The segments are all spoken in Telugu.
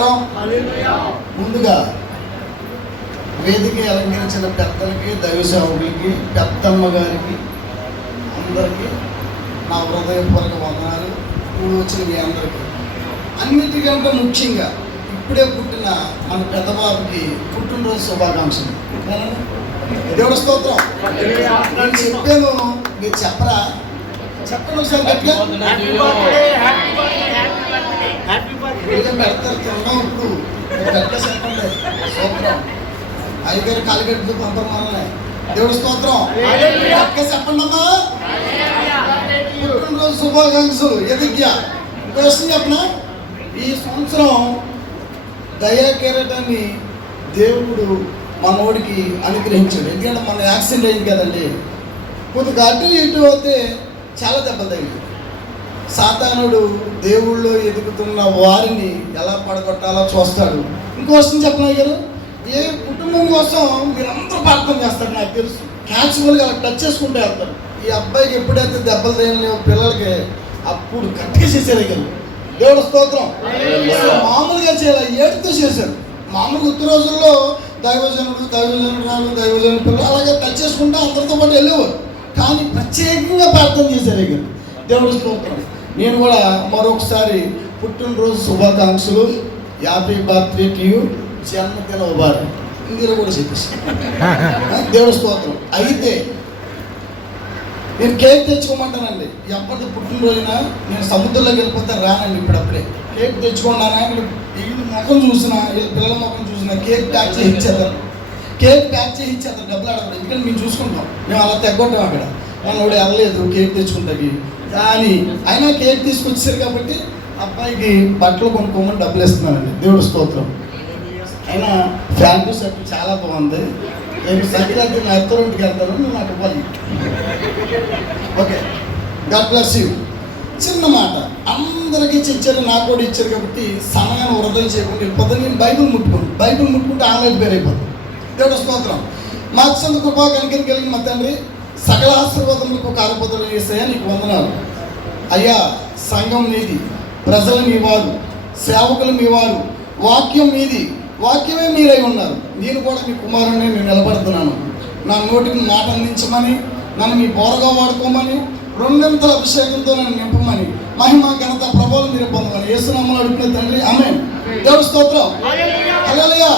స్తోత్రం. ముందుగా వేదిక అలంకరించిన పెద్దలకి, దైవ సేవకులకి, పెద్దమ్మ గారికి అందరికీ నా హృదయపూర్వక వందనాలు. ఇప్పుడు వచ్చిన మీ అందరికీ అన్నిటికంటే ముఖ్యంగా ఇప్పుడే పుట్టిన మన పెద్దబాబుకి పుట్టినరోజు శుభాకాంక్షలు. దేవుడి స్తోత్రం. నేను చెప్పాను, మీరు చెప్పరా? చెప్పండి ఒకసారి గట్టిగా. పెడతారు తినడం ఇప్పుడు గట్టిగా చెప్పండి. స్తోత్రం. ఐదుగారు కాలిగడ్డలు పంపమని దేవుడి స్తోత్రం. గట్టిగా చెప్పండి అమ్మా. పుట్టినరోజు శుభాకాంక్షలు. ఎదిగ్గా క్వశ్చన్ చెప్పనా? ఈ సంవత్సరం దయాకిరీటాన్ని దేవుడు మనోడికి అనుగ్రహించాడు. ఎందుకంటే మన యాక్సిడెంట్ అయింది కదండి, కొద్దిగా అటు ఇటు అయితే చాలా దెబ్బలు తగిలి. సాతానుడు దేవుళ్ళు ఎదుగుతున్న వారిని ఎలా పడగొట్టాలో చూస్తాడు. ఇంకో విషయం చెప్పనా గారు, ఏ కుటుంబం కోసం మీరందరూ ప్రార్థన చేస్తారు నాకు తెలుసు. క్యాచువల్గా అలా టచ్ చేసుకుంటూ వెళ్తారు. ఈ అబ్బాయికి ఎప్పుడైతే దెబ్బలు తగిలినాయో పిల్లలకి అప్పుడు గట్టిగా చేశారు కదా. దేవుడు స్తోత్రం. మామూలుగా చేయాలి, ఏడుతో చేశారు. మామూలుగా ఉత్త రోజుల్లో దైవజనుడు పిల్లలు అలాగే టచ్ చేసుకుంటూ అందరితో పాటు వెళ్ళేవారు. కానీ ప్రత్యేకంగా ప్రార్థన చేశారు ఇక్కడ. దేవుడు స్తోత్రం. నేను కూడా మరొకసారి పుట్టినరోజు శుభాకాంక్షలు. హ్యాపీ బర్త్డే టు యూ, జన్మదిన ఉబారి ఇందులో కూడా చెప్పేసి దేవుడు స్తోత్రం. అయితే నేను కేక్ తెచ్చుకోమంటానండి. ఎప్పటి పుట్టినరోజున నేను సముద్రంలోకి వెళ్ళిపోతే రానండి. ఇప్పుడప్పుడే కేక్ తెచ్చుకున్నానా, వీళ్ళు ముఖం చూసినా, వీళ్ళ పిల్లల ముఖం చూసినా కేక్ ప్యాక్ చేసి ఇచ్చేద్దాం. కేక్ ప్యాక్ చేసి ఇచ్చేద్దాం, డబ్బులు అడగదు. ఎందుకంటే మేము చూసుకుంటాం, మేము అలా తెగ్గొట్టాం. అక్కడ మనోడు వెళ్ళలేదు కేక్ తెచ్చుకుంటాకి. కానీ అయినా కేక్ తీసుకొచ్చారు కాబట్టి అబ్బాయికి బట్టలు కొనుక్కోమని డబ్బులు ఇస్తున్నానండి. దేవుడు స్తోత్రం. అయినా ఫ్యాంటు షర్ట్ చాలా బాగుంది. నేను సంక్రాంతి నా ఎత్తరింటికి వెళ్తాను, నువ్వు నాకు ఇవ్వాలి. Okay, God bless you. చిన్న మాట, అందరికీ ఇచ్చారు, నాకు కూడా ఇచ్చారు కాబట్టి సమయాన్ని వృధా చేయకుండా వెళ్ళిపోతాను. నేను బైబిల్ ముట్టుకుంటే ఆన్లైన్ పేరు అయిపోతుంది. దేవుడు స్తోత్రం. మా అత్యంత కృపా కనికరం కలిగిన మా తండ్రి, సకల ఆశీర్వాదములకు కారపత్రులు చేసాయా నీకు వందనాలు అయ్యా. సంఘం నీది, ప్రజలు మీ వారు, సేవకులు మీ వారు, వాక్యం మీది, వాక్యమే మీరై ఉన్నారు. నేను కూడా మీ కుమారుడిని నేను నిలబడుతున్నాను. నా నోటికి మాట అందించమని, నన్ను మీ బోరగా వాడుకోమని, రెండంతల అభిషేకంతో నన్ను నింపమని, మహిమ ఘనత ప్రభావం మీరు పొందమని యేసునామములో అడుగుతున్న తండ్రి, ఆమేన్. దేవుడి స్తోత్రం. హల్లెలూయా.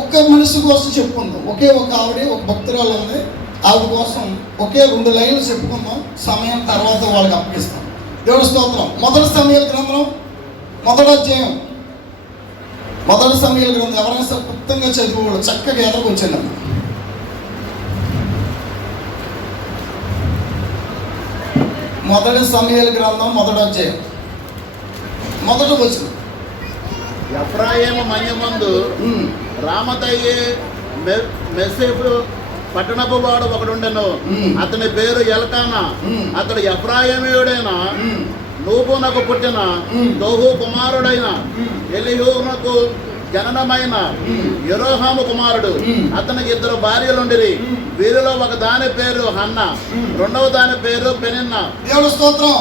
ఒక్క మనిషి కోసం చెప్పుకుందాం. ఒకే ఒక ఆవిడ, ఒక భక్తురాలు ఉంది. ఆవిడ కోసం ఒకే 2 లైన్లు చెప్పుకుందాం. సమయం తర్వాత వాళ్ళకి అప్పగిస్తాం. దేవుడి స్తోత్రం. మొదటి సమయాల గ్రంథం 1వ అధ్యాయం. మొదటి సమయాల గ్రంథం ఎవరైనా సరే క్లుప్తంగా చదివేవాడు చక్కగా ఎదరకొచ్చాను. మొదటి సమయాల గ్రంథం 1వ అధ్యాయం 1వ వచనం. ఎఫ్రాయిము మన్యమందు రామతయ్యే మెసేపు పట్టణపు వాడు ఒకడుండెను. అతని పేరు ఎల్కానా. అతడు ఎఫ్రాయిమీయుడైన నూబునకు పుట్టిన దోహు కుమారుడైన ఎలీహునకు జననమైన యెరోహాము కుమారుడు. అతనికి 2 భార్యలుండిరి. వీరిలో ఒక దాని పేరు హన్న, రెండవ దాని పేరు పెనిన్న. దేవుడు స్తోత్రం.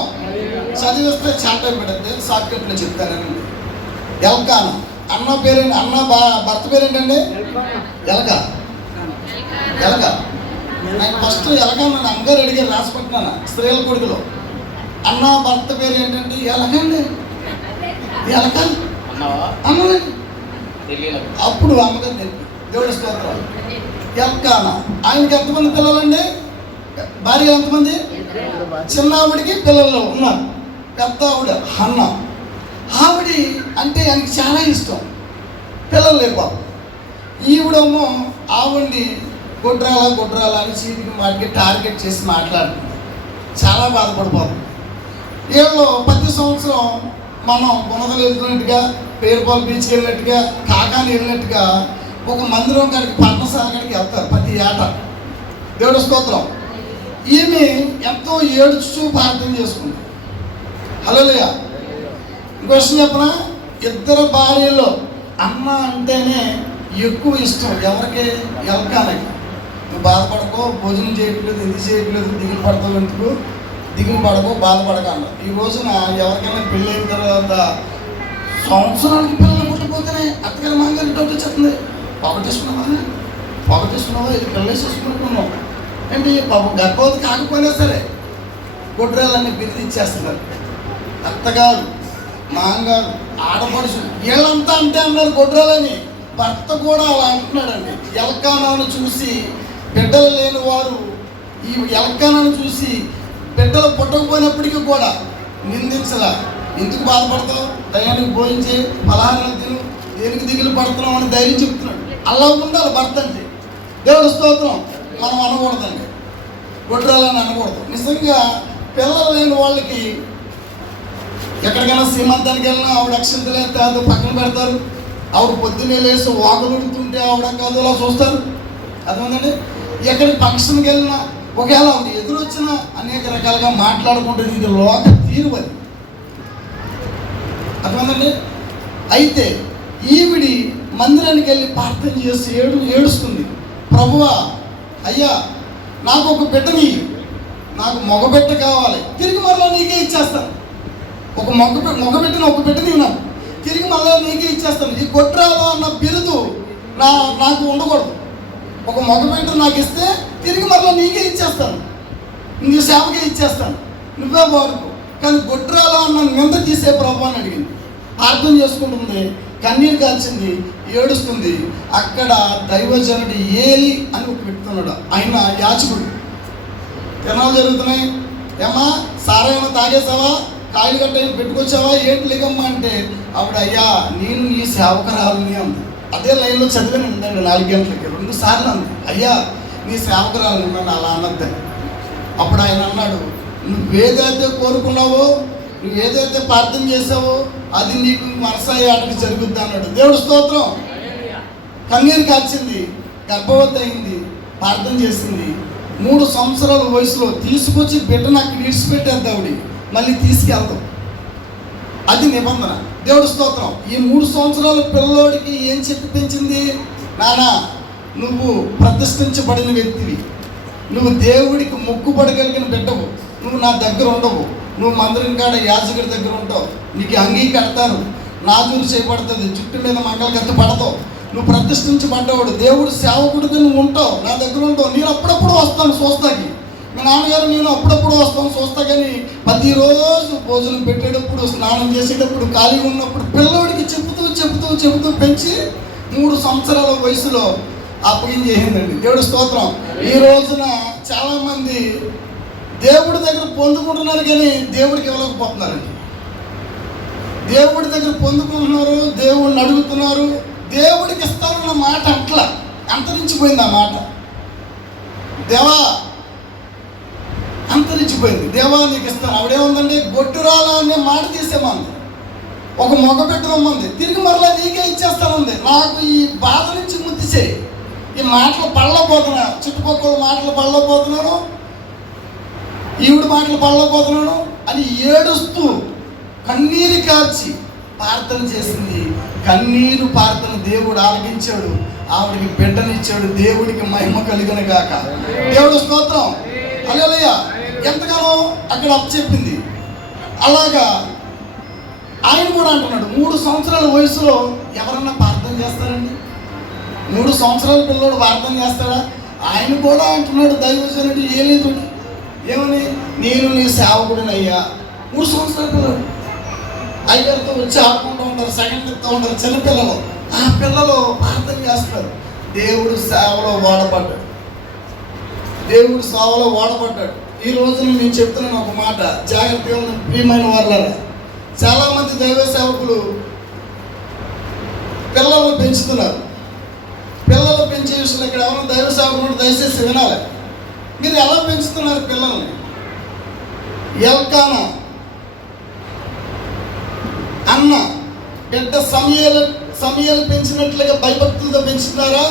చదివిస్తే చాట పెట్టండి, షార్ట్కట్లో చెప్తానండి. ఎల్కానా అన్న పేరు, అన్న భర్త పేరు ఏంటండి? ఎలక. నేను ఫస్ట్ ఎలకాన అమ్మగారు అడిగారు, రాసిపెట్టినాను స్త్రీల కొడుకులో. అన్న భర్త పేరు ఏంటంటే ఎలకండి. ఎలక అన్నదండి. అప్పుడు అమ్మగారు తెలిపి. దేవుడి స్తోత్రం. ఎల్కానా ఆయనకి ఎంతమంది పిల్లలండి? భార్య ఎంతమంది? చిన్న ఆవిడికి పిల్లలు ఉన్నారు. పెద్ద ఆవిడ హన్న. ఆవిడ అంటే ఆయనకి చాలా ఇష్టం. పిల్లలు లేరు బాబు. ఈవిడేమో ఆవిడ్ని గుడ్రాలా అని చీటికి మాటికి టార్గెట్ చేసి మాట్లాడుతుంది. చాలా బాధపడిపోతుంది. వీళ్ళు ప్రతి సంవత్సరం మనం గుణదలు వెళ్తున్నట్టుగా, పేరుపాలు బీచ్కి వెళ్ళినట్టుగా, కాకాని వెళ్ళినట్టుగా ఒక మందిరం కాడికి, పర్ణశాల కాడికి వెళ్తారు ప్రతి ఏటా. దేవుడి స్తోత్రం. ఈమె ఎంతో ఏడుచూ ప్రార్థన చేసుకుంది. హల్లెలూయా. ఇంకో విషయం చెప్పనా, 2 భార్యల్లో అమ్మ అంటేనే ఎక్కువ ఇష్టం ఎవరికి? ఎల్కానకి. నువ్వు బాధపడకో, భోజనం చేయట్లేదు, ఇది చేయట్లేదు, దిగులు పడతావు, ఎందుకు దిగులు పడకో, బాధపడక అన్న. ఈ రోజున ఎవరికైనా పెళ్ళైన తర్వాత సంవత్సరాలకి పిల్లలు పుట్టిపోతేనే అత్తగారి మామగారి డౌట్ వచ్చేస్తుంది. పొగటేసుకున్నావా ఇది పిల్లలు చూసుకుంటున్నావు ఏంటి పాపం గర్భవతి కాకపోయినా సరే గొడ్రాలన్నీ బిరిది ఇచ్చేస్తున్నారు. అత్తగారు మామగారు ఆడపడుచులు వీళ్ళంతా అంటే అన్నారు గొడ్రాలని. భర్త కూడా అలా అంటున్నాడండి. ఎల్కానాను చూసి బిడ్డలు లేని వారు ఈ ఎల్కానాను చూసి బిడ్డలు పుట్టకపోయినప్పటికీ కూడా నిందించలా. ఎందుకు బాధపడతావు, టయానికి భోజించే పలహారాలు తిను, దేనికి దిగులు పడుతున్నావు అని ధైర్యం చెప్తున్నాడు. అలా ఉండాలి భర్త అంటే. దేవుడి స్తోత్రం. మనం అనకూడదండి, గొడ్రాలని అనకూడదు. నిజంగా పిల్లలు లేని వాళ్ళకి ఎక్కడికైనా సీమంతానికి వెళ్ళినా ఆవిడ అక్షంతలే కాదు పక్కన పెడతారు. ఆవిడ పొద్దున్నే లేసి వాగులుడుతుంటే ఆవిడ కాదు అలా చూస్తారు. అర్థమైందండి. ఎక్కడికి ఫంక్షన్కి వెళ్ళినా ఒకవేళ ఆవిడ ఎదురొచ్చినా అనేక రకాలుగా మాట్లాడుకుంటుంది. ఇది లోక తీరు అది. అర్థమైందండి. అయితే ఈవిడి మందిరానికి వెళ్ళి ప్రార్థన చేసి ఏడుస్తుంది. ప్రభువా అయ్యా నాకు ఒక బిడ్డని, నాకు మగబిడ్డ కావాలి, తిరిగి మరలా నీకే ఇచ్చేస్తాను. ఒక మగబిడ్డని ఒక బిడ్డని నాకు తిరిగి మళ్ళీ నీకే ఇచ్చేస్తాను. ఈ గొడ్రాలు అన్న బిరుదు నాకు ఉండకూడదు. ఒక మగబిడ్డ నాకు ఇస్తే తిరిగి మరలా నీకే ఇచ్చేస్తాను, నీ సేవకే ఇచ్చేస్తాను, నువ్వే వాడుకో. కానీ గొడ్రాలు అన్న నింద తీసే ప్రభు అని అడిగింది. ప్రార్థన చేసుకుంటుంది, కన్నీరు కాల్చింది, ఏడుస్తుంది. అక్కడ దైవజనుడు ఏలి అని ఒక పెట్టుకున్నాడు. ఆయన యాచకుడు. తిరణాలు జరుగుతున్నాయి. ఏమా సారాయణ తాగేసావా, కాయలు గట్ట పెట్టుకొచ్చావా, ఏంటి లేకమ్మా అంటే ఆవిడ అయ్యా నేను నీ సేవకురాలని అంది. అదే లైన్లో చదివాను ఉందండి 4 గంటలకి 2 సార్లు అంది. అయ్యా నీ సేవకురాలని నన్ను అలా అన్నద్దని. అప్పుడు ఆయన అన్నాడు, నువ్వేదైతే కోరుకున్నావో, నువ్వేదైతే ప్రార్థన చేసావో అది నీకు మనసయ్యాటకి జరుగుద్ది అన్నాడు. దేవుడి స్తోత్రం. కన్నీరు కాల్చింది, గర్భవతి అయింది, ప్రార్థన చేసింది. 3 సంవత్సరాల వయసులో తీసుకొచ్చి బిడ్డను అక్కడ విడిచిపెట్టేద్దావిడి, మళ్ళీ తీసుకెళ్తాం. అది నిబంధన. దేవుడి స్తోత్రం. ఈ 3 సంవత్సరాల పిల్లోడికి ఏం చెప్పి పెంచింది? నానా నువ్వు ప్రతిష్ఠించబడిన వ్యక్తివి, నువ్వు దేవుడికి మొక్కుబడగలిగిన బిడ్డవు, నువ్వు నా దగ్గర ఉండవు, నువ్వు మందిరం కాడ యాజకుడి దగ్గర ఉంటావు, నీకు అంగీ కడతారు, నాజూరు చేయబడుతుంది, జుట్టు మీద మంగళకత్తి పడతావు, నువ్వు ప్రతిష్ఠించబడ్డవాడు, దేవుడు సేవకుడికి నువ్వు ఉంటావు, నా దగ్గర ఉంటావు. నేను అప్పుడప్పుడు వస్తాను చూస్తాకి, మీ నాన్నగారు నేను అప్పుడప్పుడు వస్తాను చూస్తా. కానీ ప్రతిరోజు భోజనం పెట్టేటప్పుడు, స్నానం చేసేటప్పుడు, ఖాళీగా ఉన్నప్పుడు పిల్లవాడికి చెబుతూ చెబుతూ చెబుతూ పెంచి 3 సంవత్సరాల వయసులో అప్పగించేసిందండి. దేవుడి స్తోత్రం. ఈ రోజున చాలామంది దేవుడి దగ్గర పొందుకుంటున్నారు కానీ దేవుడికి ఇవ్వలేకపోతున్నారండి. దేవుడి దగ్గర పొందుకుంటున్నారు, దేవుడిని అడుగుతున్నారు, దేవుడికి ఇస్తారన్న మాట అట్లా అంతరించిపోయింది. ఆ మాట దేవా అంతరించిపోయింది. దేవా నీకు ఇస్తాను. ఆవిడేముందండి, గొడ్డురాల అనే మాట తీసేమంది, ఒక మగబెట్టుకోమంది, తిరిగి మరలా నీకే ఇచ్చేస్తానుంది. నాకు ఈ బాధ నుంచి ముద్దు చేయి, ఈ మాటలు పడలేకపోతున్నా, చుట్టుపక్కల మాటలు పడలేకపోతున్నాను, ఈవిడ మాటలు పడలేకపోతున్నాను అని ఏడుస్తూ కన్నీరు కార్చి ప్రార్థన చేసింది. కన్నీరు ప్రార్థన దేవుడు ఆలకించాడు, ఆవిడికి బిడ్డనిచ్చాడు. దేవుడికి మహిమ కలుగును గాక. దేవుడు స్తోత్రం. హల్లెలూయా. ఎంతగానో అక్కడ అప్పచెప్పింది. అలాగా ఆయన కూడా అంటున్నాడు, 3 సంవత్సరాల వయసులో ఎవరన్నా ప్రార్థన చేస్తారండి? 3 సంవత్సరాల పిల్లోడు ప్రార్థన చేస్తాడా? ఆయన కూడా అంటున్నాడు దైవజనుడు ఏలేదు ఏమని, నేను నీ సేవకుడిని అయ్యా. 3 సంవత్సరాల పిల్లలు అయ్యతో వచ్చి ఆడుకుంటూ ఉంటారు, సెకండ్ చెప్తూ ఉంటారు చిన్నపిల్లలు. ఆ పిల్లలు ప్రార్థన చేస్తారు. దేవుడు సేవలో వాడబడ్డాడు, దేవుడు సేవలో వాడబడ్డాడు. ఈ రోజున నేను చెప్తున్నాను ఒక మాట, జాగ్రత్తగా ఉన్న ప్రియమైన వాళ్ళారా. చాలామంది దైవ సేవకులు పిల్లలను పెంచుతున్నారు. పిల్లలు పెంచే విషయంలో ఇక్కడ ఎవరైనా దైవ సేవకులు దయచేసి వినాలి. మీరు ఎలా పెంచుతున్నారు పిల్లల్ని? ఎల్కానా అన్న బిడ్డ సమయాలు పెంచినట్లుగా భయభక్తులతో పెంచుతున్నారా?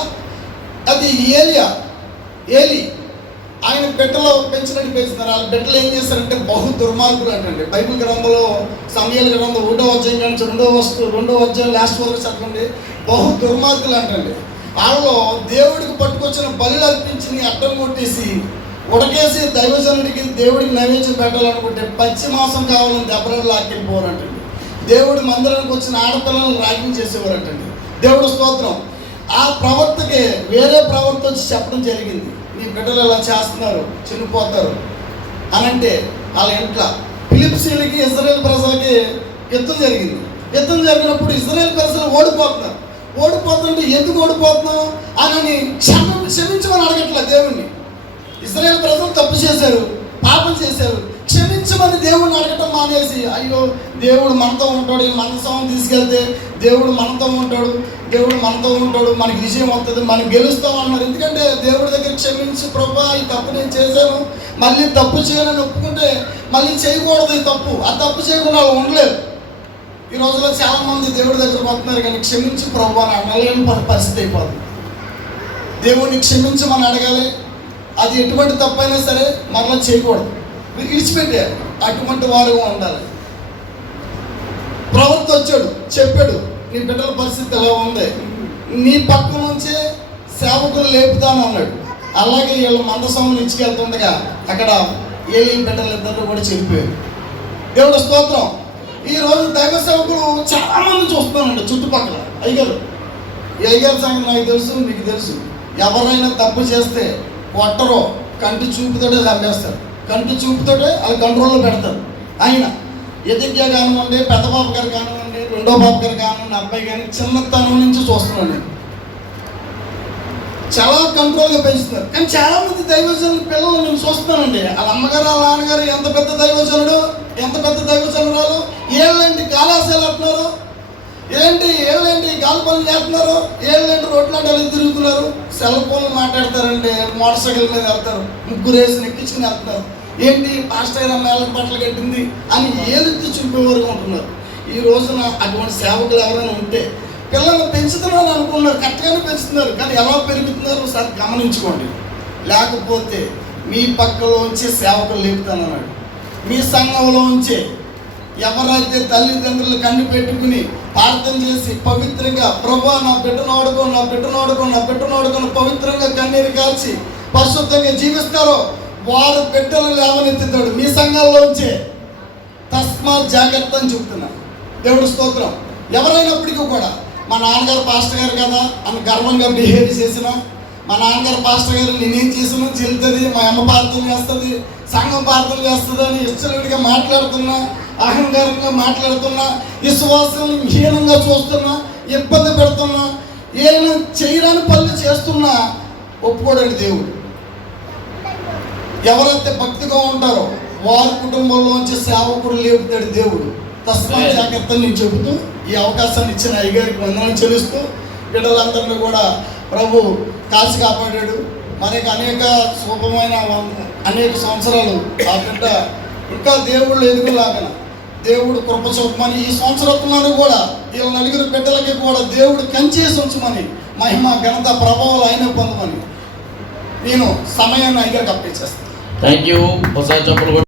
అది ఏలి ఆయన బిడ్డలో పెంచినట్టు పెంచుతున్నారు. వాళ్ళ బిడ్డలు ఏం చేస్తారంటే బహు దుర్మార్గులు అంటండి. బైబిల్ గ్రంథంలో సమయాల గ్రంథం 1వ అధ్యాయం కానీ 2వ అధ్యాయం లాస్ట్ వరకు చదవండి. బహు దుర్మార్గులు అంటండి. వాళ్ళు దేవుడికి పట్టుకొచ్చిన బలులు అర్పించి అడ్డం కొట్టేసి ఉడకేసి దైవజనుడికి దేవుడికి నైవేద్యం పెట్టాలనుకుంటే పచ్చి మాంసం కావాలని దెబ్బలు లాక్కెళ్ళిపోరంటండి. దేవుడి మందిరానికి వచ్చిన ఆడపిల్లలను ర్యాగింగ్ చేసేవారటండి. దేవుడు స్తోత్రం. ఆ ప్రవక్తకి వేరే ప్రవక్త వచ్చి చెప్పడం జరిగింది, నీ బిడ్డలు ఇలా చేస్తున్నారు, చనిపోతారు అని. అంటే వాళ్ళ ఇంట్లో ఫిలిప్సీలకి ఇజ్రాయేల్ ప్రజలకి యుద్ధం జరిగింది. యుద్ధం జరిగినప్పుడు ఇజ్రాయేల్ ప్రజలు ఓడిపోతుంటే ఎందుకు ఓడిపోతున్నాం అని క్షమించమని అడగట్లే దేవుణ్ణి. ఇజ్రాయేల్ ప్రజలు తప్పు చేశారు, పాపం చేశారు, క్షమించమని దేవుడిని అడగటం మానేసి, అయ్యో దేవుడు మనతో ఉంటాడు, ఈ మనసం తీసుకెళ్తే దేవుడు మనతో ఉంటాడు, దేవుడు మనతో ఉంటాడు, మనకి విజయం వస్తుంది, మనం గెలుస్తాం అన్నారు. ఎందుకంటే దేవుడి దగ్గర క్షమించి, ప్రభా ఈ తప్పు నేను చేశాను, మళ్ళీ తప్పు చేయాలని ఒప్పుకుంటే మళ్ళీ చేయకూడదు ఈ తప్పు, ఆ తప్పు చేయకుండా వాళ్ళు ఉండలేరు. ఈ రోజులో చాలామంది దేవుడి దగ్గరకు వస్తున్నారు కానీ క్షమించి ప్రభా అని అనలేని పరిస్థితి అయిపోతుంది. దేవుడిని క్షమించమని అడగాలి, అది ఎటువంటి తప్పైనా సరే మరలా చేయకూడదు, విడిచిపెట్టారు. అటువంటి వారుగా ఉండాలి. ప్రవక్త వచ్చాడు, చెప్పాడు, నీ బిడ్డల పరిస్థితి ఎలా ఉంది, నీ పక్క నుంచే సేవకులు లేపుతాను అన్నాడు. అలాగే వీళ్ళు మందసంలో ఇచ్చుకెళ్తుండగా అక్కడ ఏలి బిడ్డలు ఇద్దరు కూడా చెప్పారు. దేవుడు స్తోత్రం. ఈరోజు దైవ సేవకులు చాలామంది చూస్తున్నానండి చుట్టుపక్కల. అయ్యగారు, ఈ అయ్యగారి సంగతి నాకు తెలుసు, మీకు తెలుసు. ఎవరైనా తప్పు చేస్తే కొట్టరో, కంటి చూపుతోటే చంపేస్తారు, కంటి చూపుతోటే వాళ్ళు కంట్రోల్లో పెడతారు. ఆయన ఎదిగ్గా కానివ్వండి, పెద్ద బాబు గారు కానివ్వండి, రెండో బాబు గారు కానివ్వండి, అబ్బాయి కానీ చిన్నతనం నుంచి చూస్తున్నాను నేను. చాలా కంట్రోల్గా పెంచుతున్నారు. కానీ చాలామంది దైవజనుల పిల్లలు నేను చూస్తున్నానండి, వాళ్ళ అమ్మగారు వాళ్ళ నాన్నగారు ఎంత పెద్ద దైవజనుడు, ఎంత పెద్ద దైవజనురాలు, ఏళ్ళేంటి కాలాశాలు అంటున్నారు, ఏళ్ళేంటి గాలి పనులు చేస్తున్నారు, ఏళ్ళేంటి రోడ్లు అంటే తిరుగుతున్నారు, సెల్ ఫోన్లు మాట్లాడతారండి, మోటార్ సైకిల్ మీద వెళ్తారు, ముగ్గురు వేసి ఎక్కించుకుని వెళ్తున్నారు. ఏంటి పాస్టర్ మేళకు బట్టలు కట్టింది అని ఏలెత్తి చూపేవారుగా ఉంటున్నారు. ఈ రోజున అటువంటి సేవకులు ఎవరైనా ఉంటే పిల్లల్ని పెంచుతున్నారని అనుకున్నారు, కరెక్ట్గానే పెంచుతున్నారు, కానీ ఎలా పెరుగుతున్నారో ఒకసారి గమనించుకోండి. లేకపోతే మీ పక్కలోంచి సేవకులు లేపుతానన్నాడు. మీ సంఘంలోంచి ఎవరైతే తల్లిదండ్రులు కన్ను పెట్టుకుని ప్రార్థన చేసి పవిత్రంగా, ప్రభా నా బిడ్డను ఆడుకొని పవిత్రంగా కన్నీరు కాల్చి పరిశుద్ధంగా జీవిస్తారో వారు బిడ్డలు లేవనెత్తుతాడు మీ సంఘాల్లోంచే. తస్మాత్ జాగ్రత్త అని చెప్తున్నా. దేవుడు స్తోత్రం. ఎవరైనప్పటికీ కూడా మా నాన్నగారు పాస్టర్ గారు కదా అని గర్వంగా బిహేవ్ చేసిన, మా నాన్నగారు పాస్టర్ గారు నేనేం చేసినా చెల్లుతుంది, మా అమ్మ ప్రార్థన చేస్తుంది, సంఘం ప్రార్థన చేస్తుంది అని ఇష్టలుడిగా మాట్లాడుతున్నా, అహంకారంగా మాట్లాడుతున్నా, విశ్వాసం హీనంగా చూస్తున్నా, ఇబ్బంది పెడుతున్నా, ఏమైనా చేయరాని పనులు చేస్తున్నా ఒప్పుకోడండి దేవుడు. ఎవరైతే భక్తిగా ఉంటారో వారి కుటుంబంలోంచి సేవకుడు లేపుతాడు దేవుడు. తస్మాత్ జాగ్రత్త నేను చెబుతూ ఈ అవకాశాన్ని ఇచ్చిన అయ్యగారికి వందనం చెల్లిస్తూ, బిడ్డలందరినీ కూడా ప్రభు కాల్చి కాపాడాడు. మనకి అనేక శుభమైన అనేక సంవత్సరాలు ఆ బిడ్డ ఇంకా దేవుళ్ళు ఎదుగులాగన దేవుడు కృప చూపమని, ఈ సంవత్సరత్వాన్ని కూడా వీళ్ళ నలుగురు బిడ్డలకి కూడా దేవుడు కంచేసి ఉంచమని, మహిమ ఘనత ప్రభావాలు అయిన పొందమని నేను సమయాన్ని అయ్యగారికి అప్పగించేస్తాను. Thank you.